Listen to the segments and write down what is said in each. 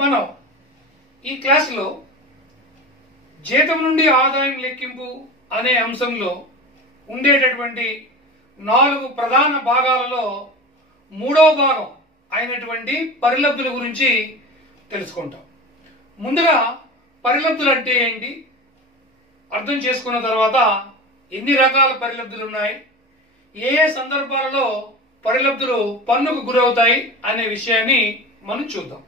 మనం ఈ క్లాసులో జీతం నుండి ఆదాయం లెక్కింపు అనే అంశంలో ఉండేటటువంటి 4 ప్రధాన భాగాలలో మూడవ భాగం అయినటువంటి పరిలబ్ధుల గురించి తెలుసుకుంటాం. ముందుగా పరిలబ్ధులు అంటే ఏంటి అర్థం చేసుకున్న తర్వాత ఎన్ని రకాల పరిలబ్ధులు ఉన్నాయి, ఏ ఏ సందర్భాలలో పరిలబ్ధులు పన్నుకు గురవుతాయి అనే విషయాన్ని మనం చూద్దాం.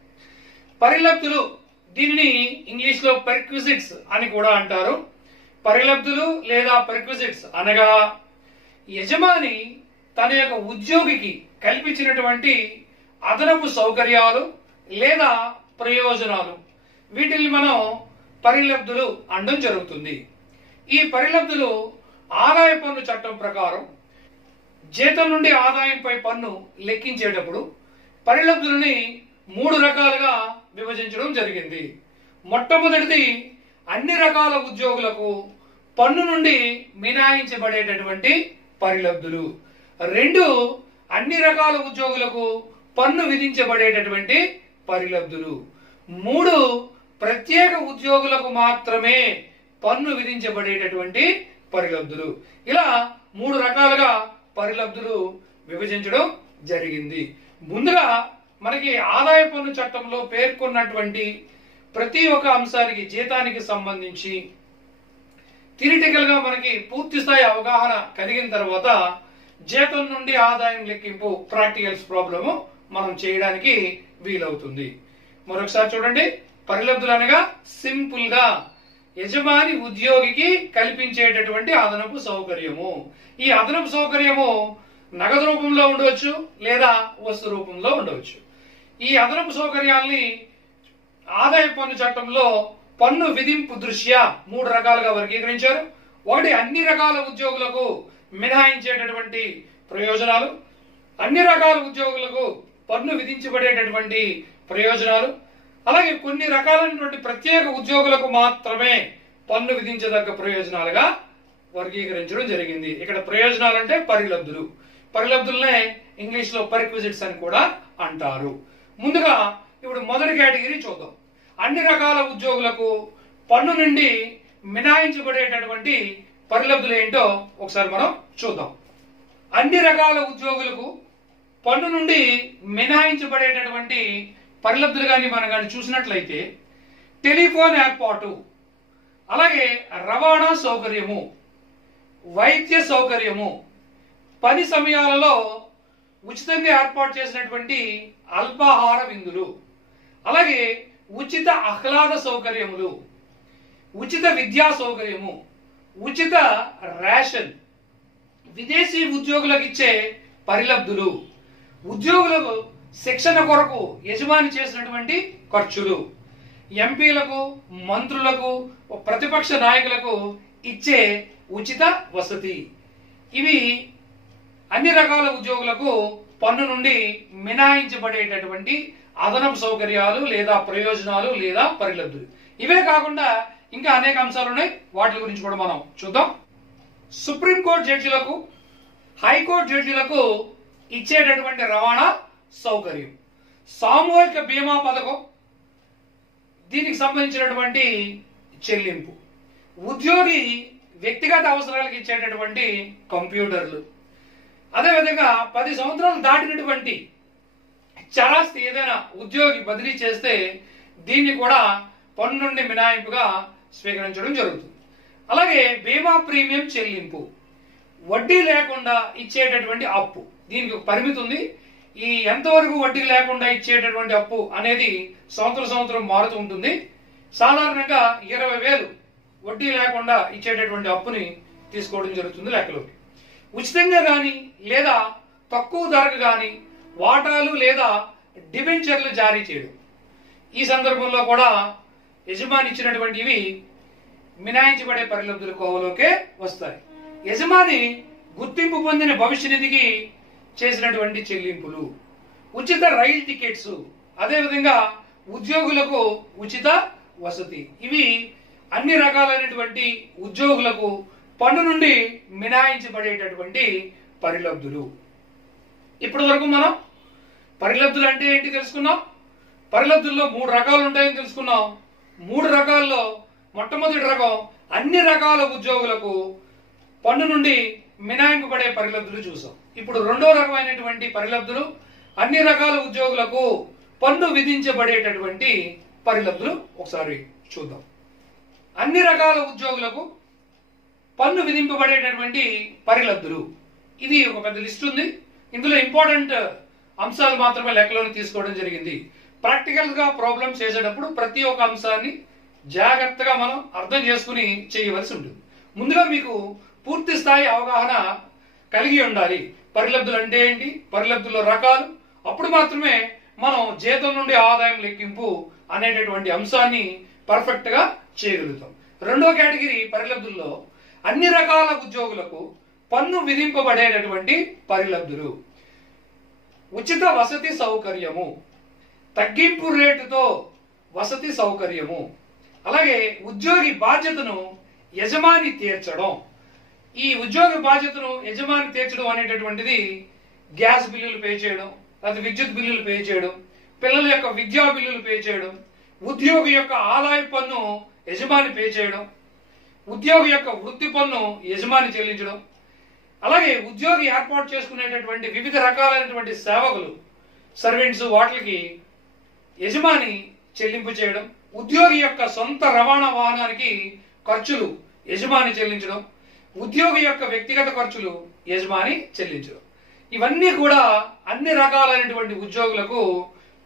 పరిలబ్ధులు దీనిని ఇంగ్లీష్ లో పెర్క్విజిట్స్ అని కూడా అంటారు. పరిలబ్ధులు లేదా పెర్క్విజిట్స్ అనగా యజమాని తన యొక్క ఉద్యోగికి కల్పించినటువంటి అదనపు సౌకర్యాలు లేదా ప్రయోజనాలు, వీటిని మనం పరిలబ్ధులు అనడం జరుగుతుంది. ఈ పరిలబ్ధులు ఆదాయ పన్ను చట్టం ప్రకారం జీతం నుండి ఆదాయంపై పన్ను లెక్కించేటప్పుడు పరిలబ్ధులని 3 రకాలుగా విభజించడం జరిగింది. మొట్టమొదటిది అన్ని రకాల ఉద్యోగులకు పన్ను నుండి మినహాయించబడేటటువంటి పరిలబ్ధులు. 2 అన్ని రకాల ఉద్యోగులకు పన్ను విధించబడేటటువంటి పరిలబ్ధులు. 3 ప్రత్యేక ఉద్యోగులకు మాత్రమే పన్ను విధించబడేటటువంటి పరిలబ్ధులు. ఇలా 3 రకాలుగా పరిలబ్ధులు విభజించడం జరిగింది. ముందుగా మనకి ఆదాయ పన్ను చట్టంలో పేర్కొన్నటువంటి ప్రతి ఒక్క అంశానికి జీతానికి సంబంధించి థియరిటికల్ గా మనకి పూర్తి స్థాయి అవగాహన కలిగిన తర్వాత జీతం నుండి ఆదాయం లెక్కింపు ప్రాక్టికల్స్ ప్రాబ్లము మనం చేయడానికి వీలవుతుంది. మరొకసారి చూడండి, పరిలబ్ధులు అనగా సింపుల్ గా యజమాని ఉద్యోగికి కల్పించేటటువంటి అదనపు సౌకర్యము. ఈ అదనపు సౌకర్యము నగదు రూపంలో ఉండవచ్చు లేదా వస్తు రూపంలో ఉండవచ్చు. ఈ అదనపు సౌకర్యాల్ని ఆదాయ పన్ను చట్టంలో పన్ను విధింపు దృష్ట్యా 3 రకాలుగా వర్గీకరించారు. ఒకటి అన్ని రకాల ఉద్యోగులకు మినహాయించేటటువంటి ప్రయోజనాలు, అన్ని రకాల ఉద్యోగులకు పన్ను విధించబడేటటువంటి ప్రయోజనాలు, అలాగే కొన్ని రకాలైనటువంటి ప్రత్యేక ఉద్యోగులకు మాత్రమే పన్ను విధించదగ్గ ప్రయోజనాలుగా వర్గీకరించడం జరిగింది. ఇక్కడ ప్రయోజనాలు అంటే పరిలబ్ధులు. పరిలబ్ధులనే ఇంగ్లీష్ లో పర్క్విజిట్స్ అని కూడా అంటారు. ముందుగా ఇప్పుడు మొదటి కేటగిరీ చూద్దాం. అన్ని రకాల ఉద్యోగులకు పన్ను నుండి మినహాయించబడేటటువంటి పరిలబ్ధులు ఏంటో ఒకసారి మనం చూద్దాం. అన్ని రకాల ఉద్యోగులకు పన్ను నుండి మినహాయించబడేటటువంటి పరిలబ్ధులు మనం చూసినట్లయితే టెలిఫోన్ ఏర్పాటు, అలాగే రవాణా సౌకర్యము, వైద్య సౌకర్యము, పని సమయాలలో ఉచితంగా ఏర్పాటు చేసినటువంటి అల్పాహార విందులు, అలాగే ఉచిత ఆహ్లాద సౌకర్యములు, ఉచిత విద్యా సౌకర్యము, ఉచిత రేషన్, విదేశీ ఉద్యోగులకు ఇచ్చే పరిలబ్ధులు, ఉద్యోగులకు శిక్షణ కొరకు యజమాని చేసినటువంటి ఖర్చులు, ఎంపీలకు, మంత్రులకు, ప్రతిపక్ష నాయకులకు ఇచ్చే ఉచిత వసతి, ఇవి అన్ని రకాల ఉద్యోగులకు పన్ను నుండి మినహాయించబడేటటువంటి అదనపు సౌకర్యాలు లేదా ప్రయోజనాలు లేదా పరిలబ్ధులు. ఇవే కాకుండా ఇంకా అనేక అంశాలు ఉన్నాయి, వాటి గురించి కూడా మనం చూద్దాం. సుప్రీంకోర్టు జడ్జిలకు, హైకోర్టు జడ్జిలకు ఇచ్చేటటువంటి రవాణా సౌకర్యం, సామూహిక బీమా పథకం, దీనికి సంబంధించినటువంటి చెల్లింపు, ఉద్యోగి వ్యక్తిగత అవసరాలకు ఇచ్చేటటువంటి కంప్యూటర్లు, అదేవిధంగా 10 సంవత్సరాలు దాటినటువంటి చరాస్తి ఏదైనా ఉద్యోగి బదిలీ చేస్తే దీన్ని కూడా పన్ను నుండి మినహాయింపుగా స్వీకరించడం జరుగుతుంది. అలాగే బీమా ప్రీమియం చెల్లింపు, వడ్డీ లేకుండా ఇచ్చేటటువంటి అప్పు, దీనికి ఒక పరిమితి ఉంది. ఈ ఎంతవరకు వడ్డీ లేకుండా ఇచ్చేటటువంటి అప్పు అనేది సంవత్సరం మారుతూ ఉంటుంది. సాధారణంగా 20,000 వడ్డీ లేకుండా ఇచ్చేటటువంటి అప్పుని తీసుకోవడం జరుగుతుంది లెక్కలోకి. ఉచితంగా గాని లేదా తక్కువ ధరకు గాని వాటాలు లేదా డిబెంచర్లు జారీ చేయడం, ఈ సందర్భంలో కూడా యజమాని ఇచ్చినటువంటివి మినహాయించబడే పరిలబ్ధుల కోవలోకే వస్తాయి. యజమాని గుర్తింపు పొందిన భవిష్య నిధికి చేసినటువంటి చెల్లింపులు, ఉచిత రైలు టికెట్స్, అదేవిధంగా ఉద్యోగులకు ఉచిత వసతి, ఇవి అన్ని రకాలైనటువంటి ఉద్యోగులకు పన్ను నుండి మినహాయించబడేటటువంటి పరిలబ్ధులు. ఇప్పటి వరకు మనం పరిలబ్ధులు అంటే ఏంటి తెలుసుకున్నాం. పరిలబ్ధుల్లో 3 రకాలు ఉంటాయని తెలుసుకున్నాం. 3 రకాల్లో మొట్టమొదటి రకం అన్ని రకాల ఉద్యోగులకు పన్ను నుండి మినహాయింపబడే పరిలబ్ధులు చూసాం. ఇప్పుడు రెండో రకమైనటువంటి పరిలబ్ధులు అన్ని రకాల ఉద్యోగులకు పన్ను విధించబడేటటువంటి పరిలబ్ధులు ఒకసారి చూద్దాం. అన్ని రకాల ఉద్యోగులకు పన్ను విధింపబడేటటువంటి పరిలబ్ధులు, ఇది ఒక పెద్ద లిస్ట్ ఉంది. ఇందులో ఇంపార్టెంట్ అంశాలు మాత్రమే లెక్కలోకి తీసుకోవడం జరిగింది. ప్రాక్టికల్ గా ప్రాబ్లమ్స్ చేసేటప్పుడు ప్రతి ఒక్క అంశాన్ని జాగ్రత్తగా మనం అర్థం చేసుకుని చేయవలసి ఉంటుంది. ముందుగా మీకు పూర్తి స్థాయి అవగాహన కలిగి ఉండాలి. పరిలబ్ధులు అంటే ఏంటి, పరిలబ్ధుల రకాలు, అప్పుడు మాత్రమే మనం జీతం నుండి ఆదాయం లెక్కింపు అనేటటువంటి అంశాన్ని పర్ఫెక్ట్ గా చేయగలుగుతాం. రెండో కేటగిరీ పరిలబ్ధుల్లో అన్ని రకాల ఉద్యోగులకు పన్ను విధింపబడేటటువంటి పరిలబ్ధులు. ఉచిత వసతి సౌకర్యము, తగ్గింపు రేటుతో వసతి సౌకర్యము, అలాగే ఉద్యోగి బాధ్యతను యజమాని తీర్చడం. ఈ ఉద్యోగి బాధ్యతను యజమాని తీర్చడం అనేటటువంటిది గ్యాస్ బిల్లులు పే చేయడం, లేదా విద్యుత్ బిల్లులు పే చేయడం, పిల్లల యొక్క విద్యా బిల్లులు పే చేయడం, ఉద్యోగి యొక్క ఆదాయ పన్ను యజమాని పే చేయడం, ఉద్యోగి యొక్క వృత్తి పన్ను యజమాని చెల్లించడం, అలాగే ఉద్యోగి ఏర్పాటు చేసుకునేటటువంటి వివిధ రకాలైనటువంటి సేవకులు సర్వెంట్స్ వాటికి యజమాని చెల్లింపు చేయడం, ఉద్యోగి యొక్క సొంత రవాణా వాహనానికి ఖర్చులు యజమాని చెల్లించడం, ఉద్యోగి యొక్క వ్యక్తిగత ఖర్చులు యజమాని చెల్లించడం. ఇవన్నీ కూడా అన్ని రకాలైనటువంటి ఉద్యోగులకు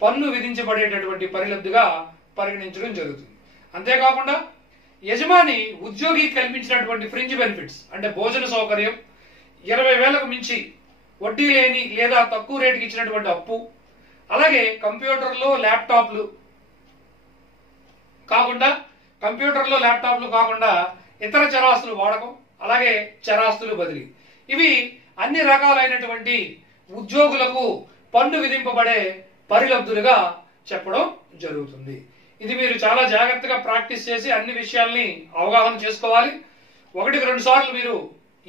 పన్ను విధించబడేటటువంటి పరిలబ్ధిగా పరిగణించడం జరుగుతుంది. అంతేకాకుండా యజమాని ఉద్యోగి కల్పించినటువంటి ఫ్రింజ్ బెనిఫిట్స్ అంటే భోజన సౌకర్యం, 20,000కు మించి వడ్డీ లేని లేదా తక్కువ రేటుకి ఇచ్చినటువంటి అప్పు, అలాగే కంప్యూటర్లు ల్యాప్టాప్లు కాకుండా ఇతర చరాస్తులు వాడకం, అలాగే చరాస్తులు బదిలీ, ఇవి అన్ని రకాలైనటువంటి ఉద్యోగులకు పన్ను విధింపబడే పరిలబ్ధులుగా చెప్పడం జరుగుతుంది. ఇది మీరు చాలా జాగ్రత్తగా ప్రాక్టీస్ చేసి అన్ని విషయాల్ని అవగాహన చేసుకోవాలి. 1-2 సార్లు మీరు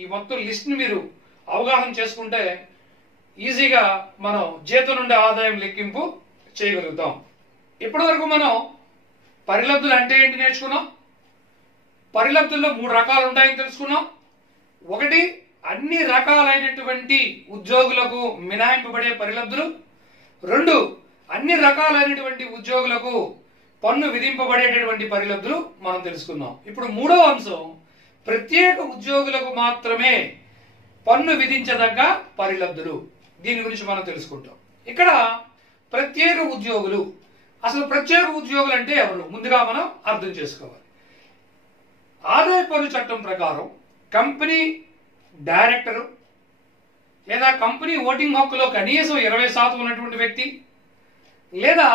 ఈ మొత్తం లిస్ట్ ని మీరు అవగాహన చేసుకుంటే ఈజీగా మనం జీతం నుండి ఆదాయం లెక్కింపు చేయగలుగుతాం. ఇప్పటి వరకు మనం పరిలబ్ధులు అంటే ఏంటి నేర్చుకున్నాం. పరిలబ్ధుల్లో 3 రకాలు ఉంటాయని తెలుసుకున్నాం. 1 అన్ని రకాలైనటువంటి ఉద్యోగులకు మినహాయింపబడే పరిలబ్ధులు. 2 అన్ని రకాలైనటువంటి ఉద్యోగులకు పన్ను విధింపబడేటటువంటి పరిలబ్ధులు మనం తెలుసుకున్నాం. ఇప్పుడు 3వ అంశం ప్రత్యేక ఉద్యోగులకు మాత్రమే పన్ను విధించదగ్గ పరిలబ్ధులు. దీని గురించి మనం తెలుసుకుంటాం. ఇక్కడ ప్రత్యేక ఉద్యోగులు, అసలు ప్రత్యేక ఉద్యోగులు అంటే ఎవరు ముందుగా మనం అర్థం చేసుకోవాలి. ఆదాయ పన్ను చట్టం ప్రకారం కంపెనీ డైరెక్టరు లేదా కంపెనీ ఓటింగ్ హక్కులో కనీసం 20% ఉన్నటువంటి వ్యక్తి, లేదా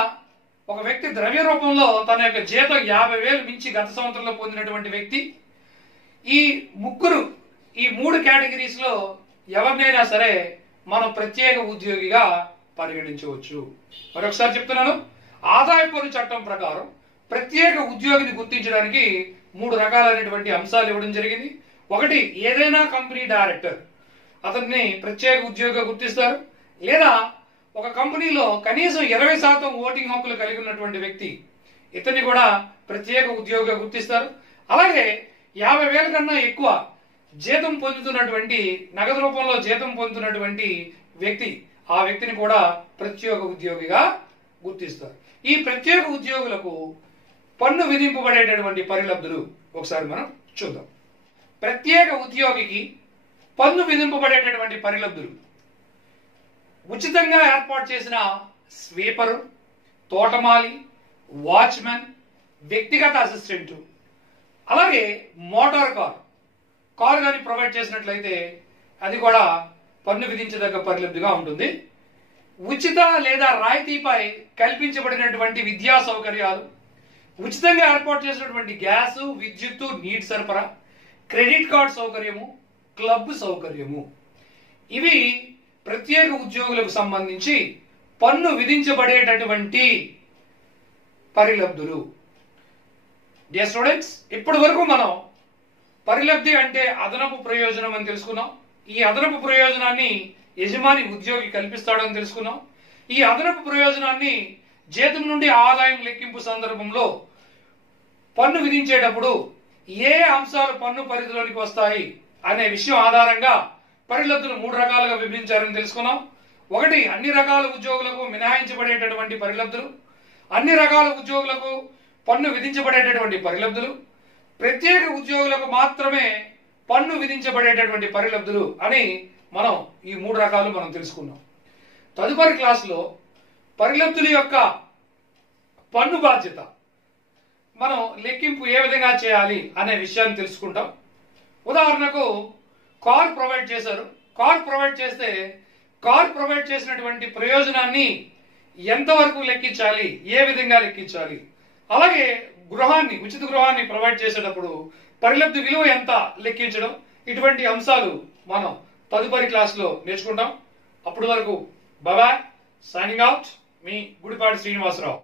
ఒక వ్యక్తి ద్రవ్య రూపంలో తన యొక్క జీతం 50,000 మించి గత సంవత్సరంలో పొందినటువంటి వ్యక్తి, ఈ 3 కేటగిరీస్ లో ఎవరినైనా సరే మనం ప్రత్యేక ఉద్యోగిగా పరిగణించవచ్చు. మరొకసారి చెప్తున్నాను, ఆదాయ పన్ను చట్టం ప్రకారం ప్రత్యేక ఉద్యోగిని గుర్తించడానికి 3 రకాలైనటువంటి అంశాలు ఇవ్వడం జరిగింది. 1 ఏదైనా కంపెనీ డైరెక్టర్, అతన్ని ప్రత్యేక ఉద్యోగిగా గుర్తిస్తారు. లేదా ఒక కంపెనీలో కనీసం 20% ఓటింగ్ హక్కులు కలిగి ఉన్నటువంటి వ్యక్తి, ఇతన్ని కూడా ప్రత్యేక ఉద్యోగిగా గుర్తిస్తారు. అలాగే 50,000 కన్నా ఎక్కువ జీతం పొందుతున్నటువంటి, నగదు రూపంలో జీతం పొందుతున్నటువంటి వ్యక్తి, ఆ వ్యక్తిని కూడా ప్రత్యేక ఉద్యోగిగా గుర్తిస్తారు. ఈ ప్రత్యేక ఉద్యోగులకు పన్ను విధింపబడేటటువంటి పరిలబ్ధులు ఒకసారి మనం చూద్దాం. ప్రత్యేక ఉద్యోగికి పన్ను విధింపబడేటటువంటి పరిలబ్ధులు: ఉచితంగా ఏర్పాటు చేసిన స్వీపరు, తోటమాలి, వాచ్మెన్, వ్యక్తిగత అసిస్టెంట్, అలాగే మోటార్ కారు కానీ ప్రొవైడ్ చేసినట్లయితే అది కూడా పన్ను విధించదగ్గ పరిలబ్ధిగా ఉంటుంది. ఉచిత లేదా రాయితీపై కల్పించబడినటువంటి విద్యా సౌకర్యాలు, ఉచితంగా ఏర్పాటు చేసినటువంటి గ్యాసు, విద్యుత్తు, నీటి సరఫరా, క్రెడిట్ కార్డ్ సౌకర్యము, క్లబ్ సౌకర్యము, ఇవి ప్రత్యేక ఉద్యోగులకు సంబంధించి పన్ను విధించబడేటటువంటి పరిలబ్ధులు. డియర్ స్టూడెంట్స్, ఇప్పటి వరకు మనం పరిలబ్ధి అంటే అదనపు ప్రయోజనం అని తెలుసుకున్నాం. ఈ అదనపు ప్రయోజనాన్ని యజమాని ఉద్యోగి కల్పిస్తాడని తెలుసుకున్నాం. ఈ అదనపు ప్రయోజనాన్ని జీతం నుండి ఆదాయం లెక్కింపు సందర్భంలో పన్ను విధించేటప్పుడు ఏ అంశాలు పన్ను పరిధిలోనికి వస్తాయి అనే విషయం ఆధారంగా పరిలబ్ధులు 3 రకాలుగా విభజించారని తెలుసుకున్నాం. ఒకటి, అన్ని రకాల ఉద్యోగులకు మినహాయించబడేటటువంటి పరిలబ్ధులు, అన్ని రకాల ఉద్యోగులకు పన్ను విధించబడేటటువంటి పరిలబ్ధులు, ప్రత్యేక ఉద్యోగులకు మాత్రమే పన్ను విధించబడేటటువంటి పరిలబ్ధులు అని మనం ఈ 3 రకాలు మనం తెలుసుకున్నాం. తదుపరి క్లాసులో పరిలబ్ధుల యొక్క పన్ను బాధ్యత మనం లెక్కింపు ఏ విధంగా చేయాలి అనే విషయాన్ని తెలుసుకుంటాం. ఉదాహరణకు కార్ ప్రొవైడ్ చేశారు. కార్ ప్రొవైడ్ చేస్తే కార్ ప్రొవైడ్ చేసినటువంటి ప్రయోజనాన్ని ఎంతవరకు లెక్కించాలి, ఏ విధంగా లెక్కించాలి, అలాగే గృహాన్ని, ఉచిత గృహాన్ని ప్రొవైడ్ చేసేటప్పుడు పరిలబ్ధి విలువ ఎంత లెక్కించడం, ఇటువంటి అంశాలు మనం తదుపరి క్లాసులో నేర్చుకుంటాం. అప్పటి వరకు బాయ్, సైనింగ్ అవుట్, మీ గుడిపాటి శ్రీనివాసరావు.